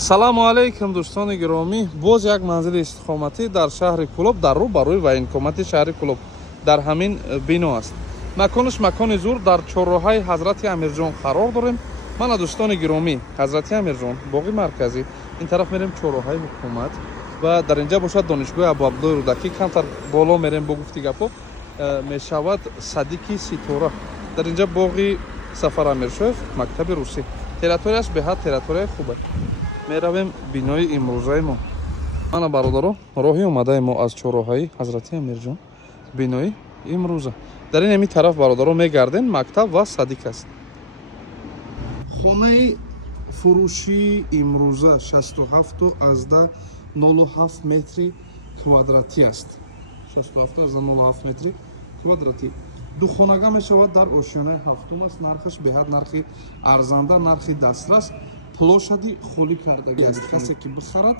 ассалому алайкум дӯстони гиромӣ, боз як манзили истиқоматӣ дар шаҳри Кӯлоб, дар рӯбарӯи военкомати шаҳри Кӯлоб, дар ҳамин бино аст. Маконаш макони зур дар чорроҳаи ҳазрати Амирҷон қарор дорем. Мана дӯстони гиромӣ, ҳазрати Амирҷон, боғи марказӣ, ин тараф мерем чорроҳаи ҳукумат ва дар инҷа бошад донишгоҳи Абу Абдуллои Рӯдакӣ. Камтар боло мерем бо гуфти гапо мешавад Садиқи Ситора. Дар инҷа боғи Сафар Амиршоев, мактаби русӣ. Территорияш беҳад территорияи хуб аст. Меравем бинои имрӯзаи мо. Мана бародаро, роҳи омадаи мо аз чорроҳаи ҳазрати Амирҷон, бинои имрӯза. Дар ин ҳами тараф бародаро мегардем, мактаб ва садиқ аст. Хонаи фурӯшии имрӯза 67.07 метри квадратӣ аст. 67.07 метри квадратӣ. Духонага мешавад дар ошиёнаи ҳафтум аст. Нархаш беҳад нархи арзанда, нархи дастрас. Плошади холӣ кардаги аст. Касе ки бихарад,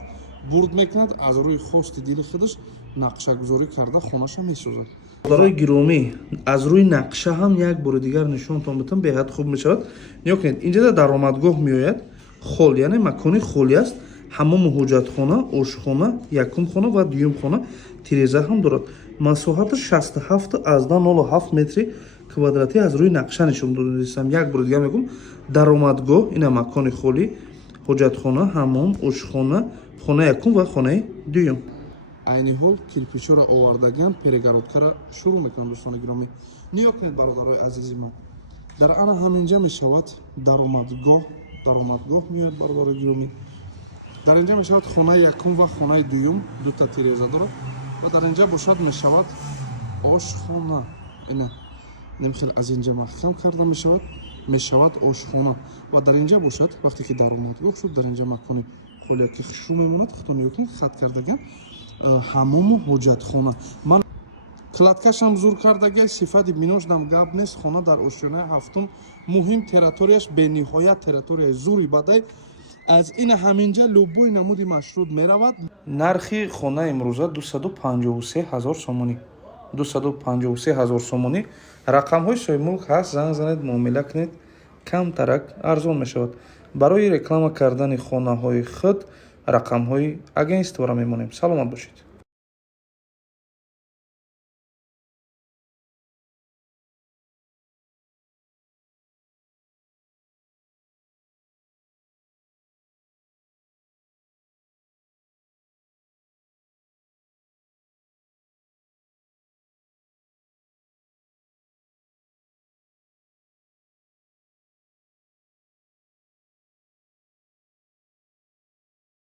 бурд мекунад, аз рӯи хости дили худаш нақшагузорӣ карда хонаша месозад. Барои гиромӣ, аз рӯи нақша ҳам як бори дигар нишонтон метам, беҳад хуб мешавад. Нигоҳ кунед, инҷа даромадгоҳ меояд. Хол, яъне макони холӣ аст. Ҳамому ҳуҷҷатхона, ошхона, якум хона ва дуюм хона, тиреза ҳам дорад. Масоҳаташ 67.07 метри квадратӣ аз рӯи нақша нишон додистам. Як бори дигар мегӯм, даромадгоҳ, ина макони холӣ, ҳуҷҷатхона, ҳаммом, ошхона, хона якум ва хонаи дуюм. Айни ҳол кирпичҳоро овардагиам, перегородкаро шурӯъ мекунам дӯстони гиромӣ. Нигоҳ кунед бародарои азизи ман. Дар ана ҳаминҷа мешавад даромадгоҳ меояд бародарои гиромӣ. Дар инҷа мешавад хонаи якум ва хонаи дуюм, дута тиреза дорад ва дар инҷа бошад мешавад ошхона. Ина немхел аз инҷа маҳкам карда мешавад ошхона ва дар инҷа бошад, вақте ки даромадгоҳ шуд, дар инҷа макони холияки хушрӯ мемонад. Худтон нигоҳ кунед, хат кардагиам, ҳаммому ҳуҷҷатхона. Ман кладкашам зур кардагиам, сифати бинош дам гап нест. Хона дар ошиёнаи ҳафтум, муҳим территорияш бениҳоят территорияи зури бадай. Аз ин ҳаминҷа лӯбӯи намуди машрут меравад. Нархи хона имрӯза 253,000 сомонӣ. 253,000 сомонӣ. Рақамҳои соҳибмулк ҳаст, занг занед, муомила кунед, камтарак арзон мешавад. Барои реклама кардани хонаҳои худ рақамҳои агентстворо мемонем. Саломат бошед.